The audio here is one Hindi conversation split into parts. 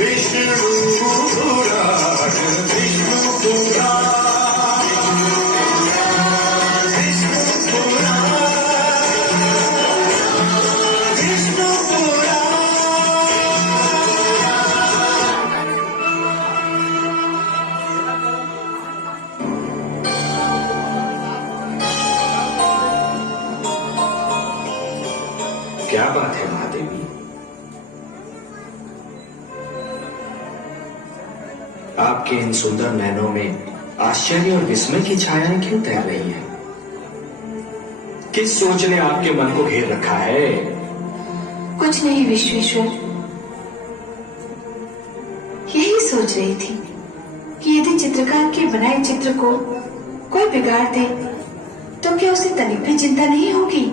विष्णु पुराण विष्णु पुराण विष्णु पुराण विष्णु पुराण। क्या बात है महादेवी, आपके इन सुंदर नैनों में आश्चर्य और विस्मय की छायाएं क्यों तैर रही हैं? किस सोच ने आपके मन को घेर रखा है? कुछ नहीं विश्वेश्वर, यही सोच रही थी कि यदि चित्रकार के बनाए चित्र को कोई बिगाड़ दे तो क्या उसे तनिक भी चिंता नहीं होगी?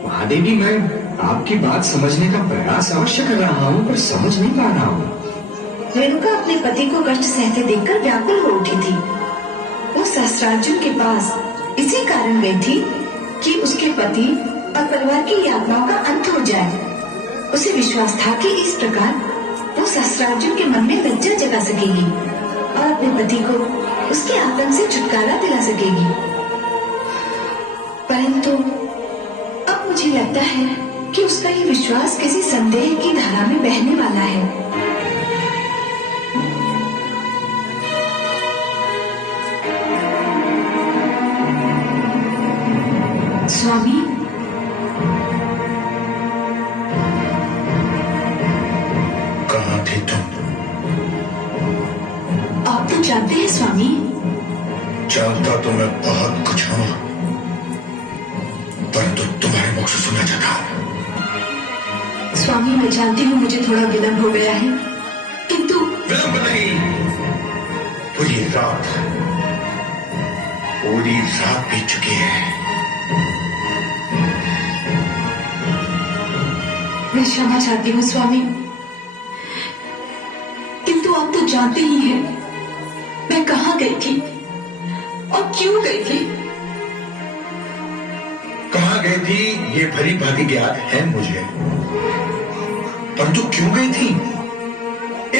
महादेवी, मैं आपकी बात समझने का प्रयास अवश्य कर रहा हूँ, पर समझ नहीं पा रहा हूँ। रेणुका अपने पति को कष्ट सहते देखकर व्याकुल हो उठी थी। वो सहस्त्रार्जुन के पास इसी कारण गई थी कि उसके पति और परिवार की यातनाओं का अंत हो जाए। उसे विश्वास था कि इस प्रकार वो सहस्त्रार्जुन के मन में लज्जा जगा सकेगी और अपने पति को उसके आतंक से छुटकारा दिला सकेगी। परंतु अब मुझे लगता है कि उसका ये विश्वास किसी संदेह की धारा में बहने वाला है। स्वामी, कहाँ थे तुम? आप तो जानते हैं स्वामी। जानता तो मैं बहुत कुछ हूँ, परंतु तुम्हारे मुख से सुनना चाहता हूँ। स्वामी, मैं जानती हूँ मुझे थोड़ा विलंब हो गया है, किंतु विलंब नहीं, पूरी रात बीत चुकी है। मैं क्षमा चाहती हूँ स्वामी, किंतु आप तो जानते ही हैं मैं कहाँ गई थी और क्यों गई थी। कहाँ गई थी ये भली भांति ज्ञात है मुझे, परंतु क्यों गई थी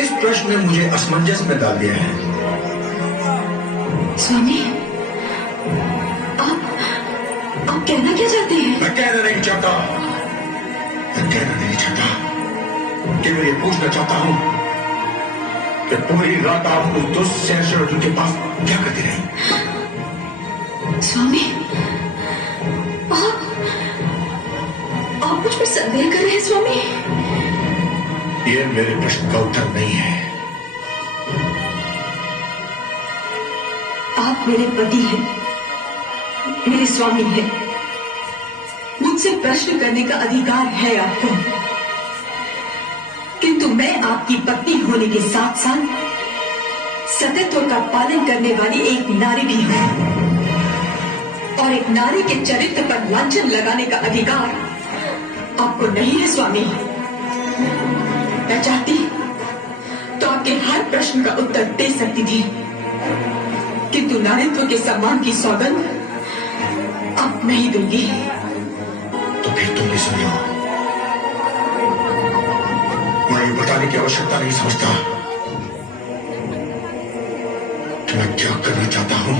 इस प्रश्न ने मुझे असमंजस में डाल दिया है। स्वामी, आप कहना क्या चाहते हैं? मैं कहना नहीं चाहता, मैं कहना नहीं चाहता, केवल ये पूछना चाहता हूं कि पूरी रात आप उस दुष्ट सहस्त्रार्जुन के पास क्या करती रही? स्वामी, आप मुझ पर संदेह कर रहे हैं स्वामी? ये मेरे प्रश्न का उत्तर नहीं है। आप मेरे पति हैं, मेरे स्वामी हैं, मुझसे प्रश्न करने का अधिकार है आपको, किंतु मैं आपकी पत्नी होने के साथ साथ सत्यत्व का पालन करने वाली एक नारी भी हूं, और एक नारी के चरित्र पर लांछन लगाने का अधिकार आपको नहीं है स्वामी। मैं चाहती तो आपके हर प्रश्न का उत्तर दे सकती थी, किंतु नारीत्व के सम्मान की सौगंध अब नहीं दूंगी। तो फिर तुम भी सुन लो, मैं ये बताने की आवश्यकता नहीं समझता कि मैं क्या करना चाहता हूं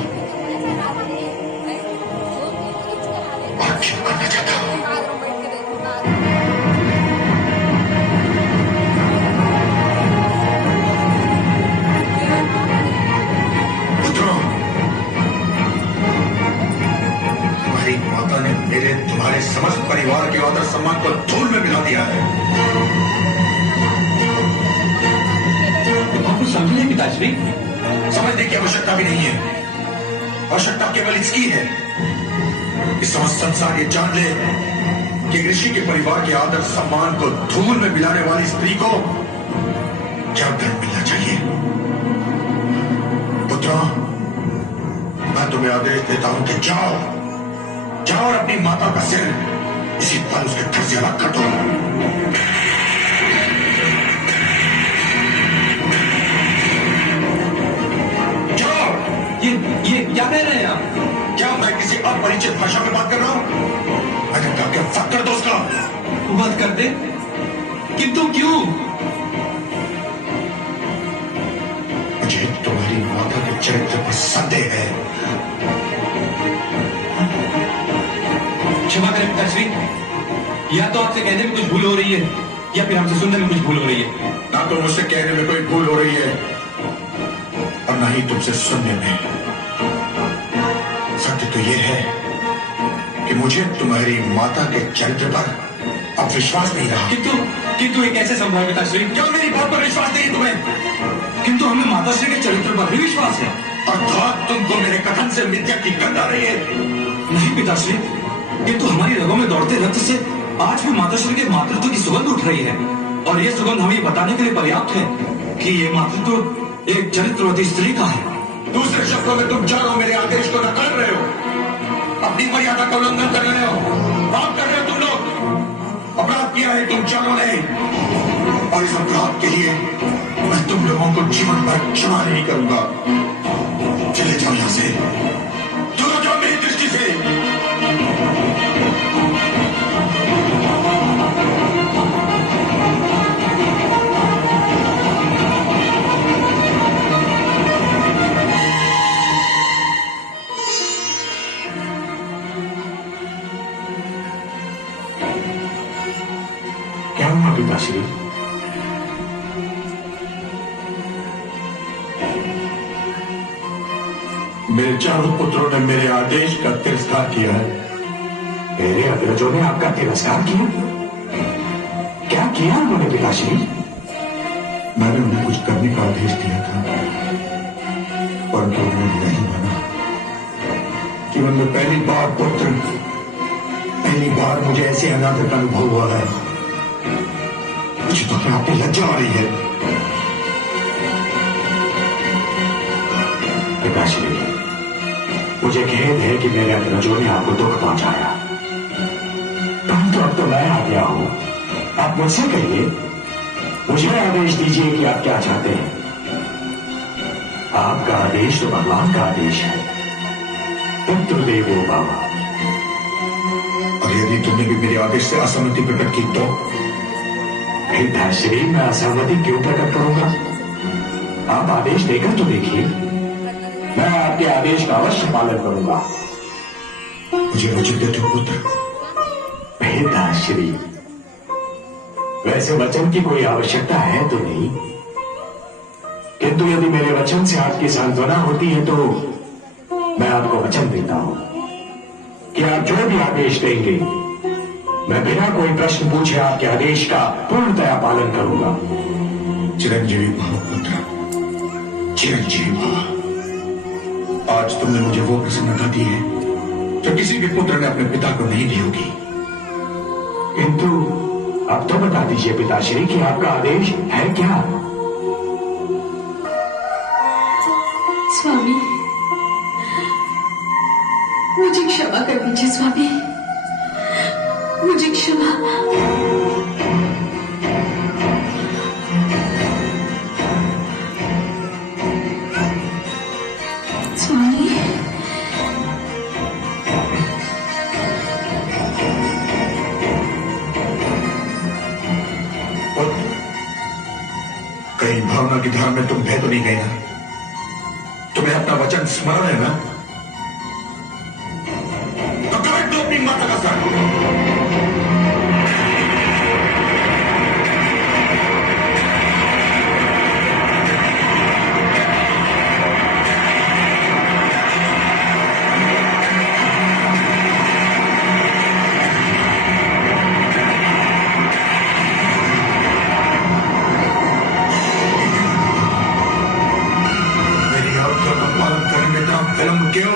और क्यों करना चाहता हूं। माता ने मेरे तुम्हारे समस्त परिवार के आदर सम्मान को धूल में मिला दिया है। आपको समझने पिताश्री, समझने की आवश्यकता भी नहीं है। आवश्यकता केवल इसकी है कि समस्त संसार ये जान ले कि ऋषि के परिवार के आदर सम्मान को धूल में मिलाने वाली स्त्री को क्या दंड मिलना चाहिए। पुत्रा, मैं तुम्हें आदेश देता हूं कि जाओ और अपनी माता का सिर इसी पल उसके घर से अलग कर दो। जाओ। ये क्या कह रहे हैं आप? क्या मैं किसी अपरिचित भाषा में बात कर रहा हूं? अगर क्या फक कर दो उसका। मत कर दे, किंतु क्यों? चरित्र पर संदेह है। क्षमा करें पिताश्री, या तो आपसे कहने में कुछ भूल हो रही है या फिर हमसे सुनने में कुछ भूल हो रही है। ना तो मुझसे कहने में कोई भूल हो रही है और ना ही तुमसे सुनने में। सत्य तो यह है कि मुझे तुम्हारी माता के चरित्र पर अब विश्वास नहीं रहा। किंतु ये कैसे संभव है पिताश्री? क्या मेरी बात पर विश्वास नहीं तुम्हें? किंतु हमें माताश्री के चरित्र पर भी विश्वास है। अर्थात तुमको मेरे कथन से मिथ्या की गंध आ रही है। नहीं पिताश्री, किंतु हमारी रगों में दौड़ते रक्त से आज भी माताश्री के मातृत्व की सुगंध उठ रही है और ये सुगंध हमें बताने के लिए पर्याप्त है कि ये मातृत्व एक चरित्रवती स्त्री का है। दूसरे शब्दों में तुम चारों मेरे आदेश को नकार रहे हो, अपनी मर्यादा का उल्लंघन कर रहे हो, पाप कर रहे हो। तुम लोग अपराध किया है तुम चारों ने, और इस अपराध के लिए मैं तुम लोगों को जीवन भर क्षमा नहीं करूंगा। चले जाओ यहां से, दूर जाओ मेरी दृष्टि से। क्या हुआ पिताश्री? मेरे चारों पुत्रों ने मेरे आदेश का तिरस्कार किया है। मेरे अग्रजों ने आपका तिरस्कार किया? क्या किया उन्होंने पिताश्री? मैंने उन्हें कुछ करने का आदेश दिया था, परंतु उन्होंने नहीं माना। जीवन में पहली बार मुझे ऐसे अनादर का अनुभव हुआ है। मुझे तो अपने आप पे लज्जा आ रही है। पिताश्री, मुझे खेद है कि मेरे अग्रजों ने आपको दुख पहुंचाया, परंतु अब तो मैं आ गया हूं। आप मुझसे कहिए, मुझे आदेश दीजिए कि आप क्या चाहते हैं। आपका आदेश तो भगवान का आदेश है, पुत्र देवो भव। और यदि तुमने भी मेरे आदेश से असहमति प्रकट की तो? पिताश्री, मैं असहमति क्यों प्रकट करूंगा? आप आदेश देकर तो देखिए, मैं आपके आदेश का अवश्य पालन करूंगा। मुझे वचन देते हो पुत्र? पिताश्री, वैसे वचन की कोई आवश्यकता है तो नहीं, किंतु यदि मेरे वचन से आपकी सांत्वना होती है तो मैं आपको वचन देता हूं कि आप जो भी आदेश देंगे, मैं बिना कोई प्रश्न पूछे आपके आदेश का पूर्णतया पालन करूंगा। चिरंजीवी भव पुत्र, चिरंजीवी भव। आज तुमने मुझे वो प्रसन्नता दी है जो किसी भी पुत्र ने अपने पिता को नहीं दी होगी। किंतु अब तो बता दीजिए पिताश्री कि आपका आदेश है क्या? स्वामी, मुझे क्षमा कर दीजिए स्वामी, मुझे क्षमा। स्वामी, कहीं भावना की धार में तुम बह तो नहीं गए ना? तुम्हें अपना वचन स्मरण है ना? तो काट दो अपनी माता का सर। विलंब क्यों?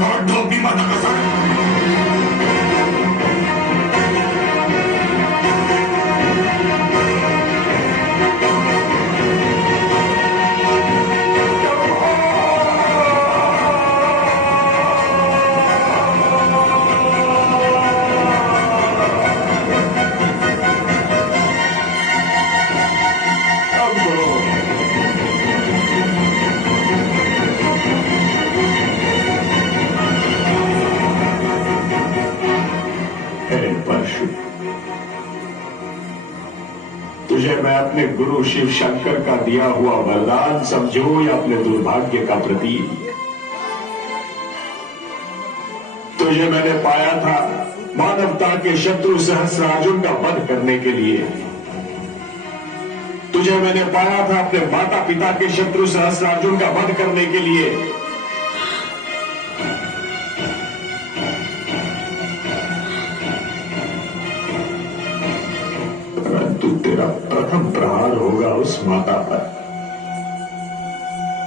काट दो अपनी माता का सर। तुझे मैं अपने गुरु शिव शंकर का दिया हुआ वरदान समझो या अपने दुर्भाग्य का प्रतीक? तुझे मैंने पाया था मानवता के शत्रु सहस्रार्जुन का वध करने के लिए। तुझे मैंने पाया था अपने माता पिता के शत्रु सहस्रार्जुन का वध करने के लिए। परंतु तेरा प्रथम प्रहार होगा उस माता पर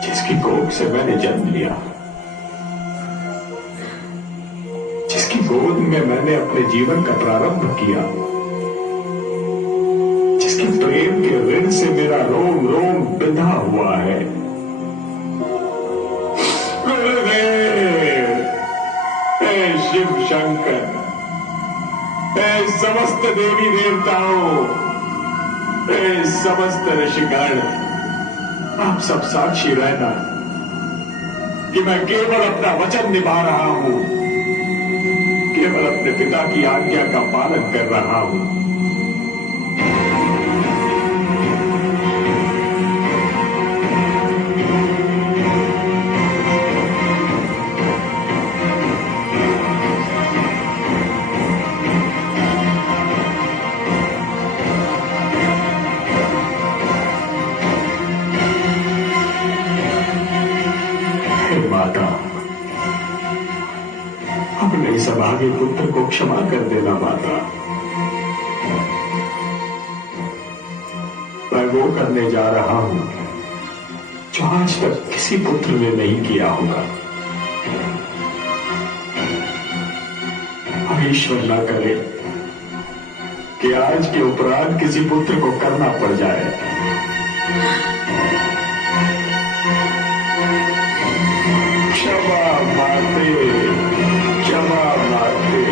जिसकी कोख से मैंने जन्म लिया, जिसकी गोद में मैंने अपने जीवन का प्रारंभ किया, जिसके प्रेम के ऋण से मेरा रोम रोम बिंधा हुआ है। हे शिव शंकर, हे समस्त देवी देवताओं, हे समस्त ऋषिगण, आप सब साक्षी रहना कि मैं केवल अपना वचन निभा रहा हूं, केवल अपने पिता की आज्ञा का पालन कर रहा हूं। माता, अपने इस अभागे पुत्र को क्षमा कर देना माता। मैं वो करने जा रहा हूं जो आज तक किसी पुत्र ने नहीं किया होगा। अब ईश्वर ना करे कि आज के उपरांत किसी पुत्र को करना पड़ जाए। क्षमा माते, क्षमा माते,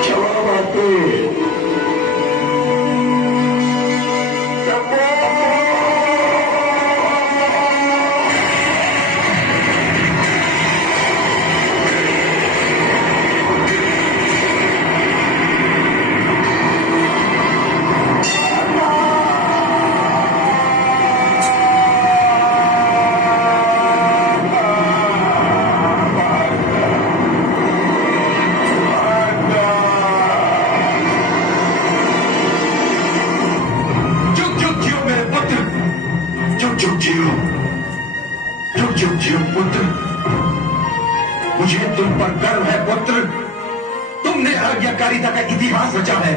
क्षमा माते। जियो पुत्र, मुझे तुम पर गर्व है पुत्र। तुमने आज्ञाकारिता का इतिहास रचा है।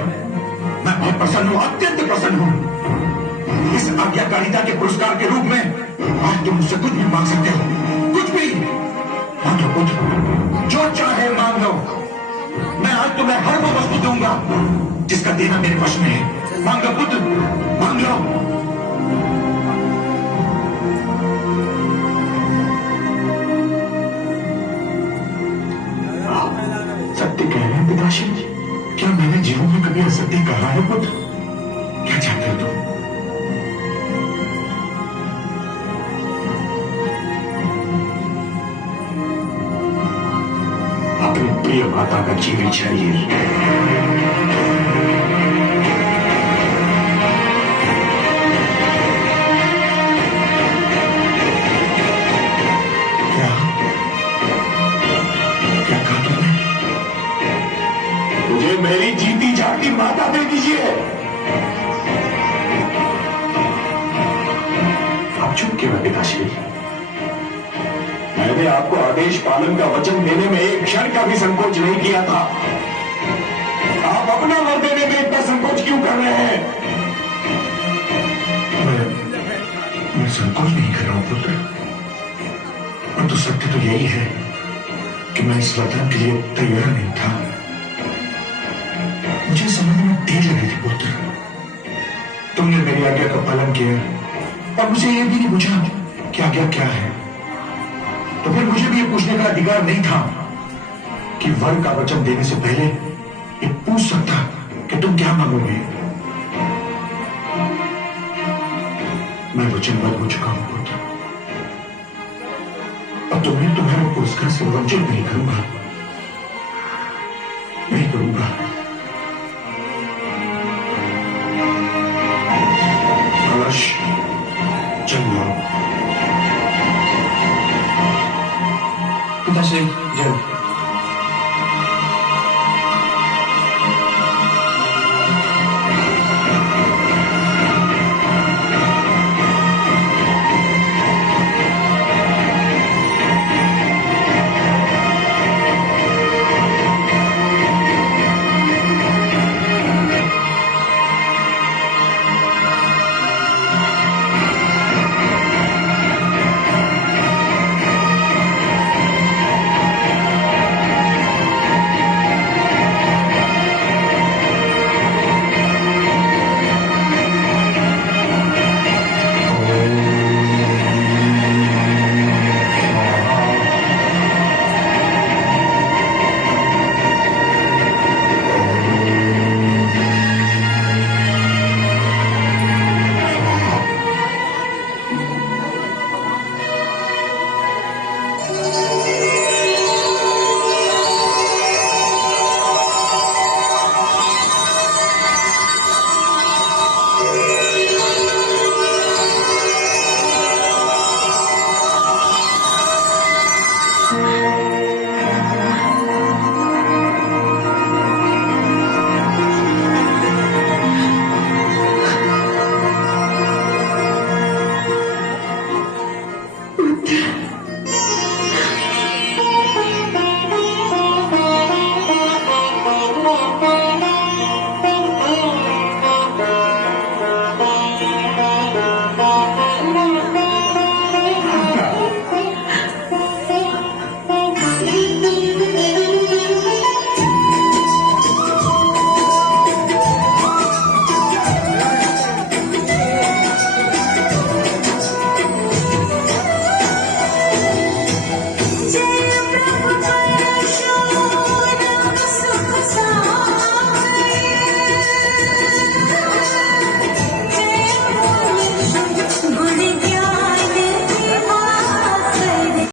मैं बहुत प्रसन्न हूं, अत्यंत प्रसन्न हूं। इस आज्ञाकारिता के पुरस्कार के रूप में आज तुम मुझसे कुछ भी मांग सकते हो, कुछ भी मांग लो पुत्र, जो चाहे मांग लो। मैं आज तुम्हें हर वो वस्तु दूंगा जिसका देना मेरे वश में है। मांग लो पुत्र, मांग लो। सत्य कह रहे हैं पिताश्री? क्या मैंने जीवन में कभी असत्य कहा है पुत्र? क्या चाहते हो तुम? अपनी प्रिय माता का जीवित शरीर मेरी जीती जाती माता दे दीजिए। आप चुप क्यों हैं पिताश्री? मैंने आपको आदेश पालन का वचन देने में एक क्षण का भी संकोच नहीं किया था। आप अपना वर देने में इतना संकोच क्यों कर रहे हैं? मैं संकोच नहीं कर रहा हूं पुत्र, परंतु सत्य तो यही है कि मैं इस वचन के लिए तैयार नहीं था। मुझे समझ में देर लगी थी पुत्र। तुमने मेरी आज्ञा का पालन किया और मुझे यह भी नहीं पूछा कि आज्ञा क्या है। तो फिर मुझे भी यह पूछने का अधिकार नहीं था कि वर का वचन देने से पहले ये पूछ सकता कि तुम क्या मांगोगे। मैं वचनबद्ध हो चुका हूं पुत्र, और तुम्हें तुम्हारे पुरस्कार से वंचित नहीं करूंगा।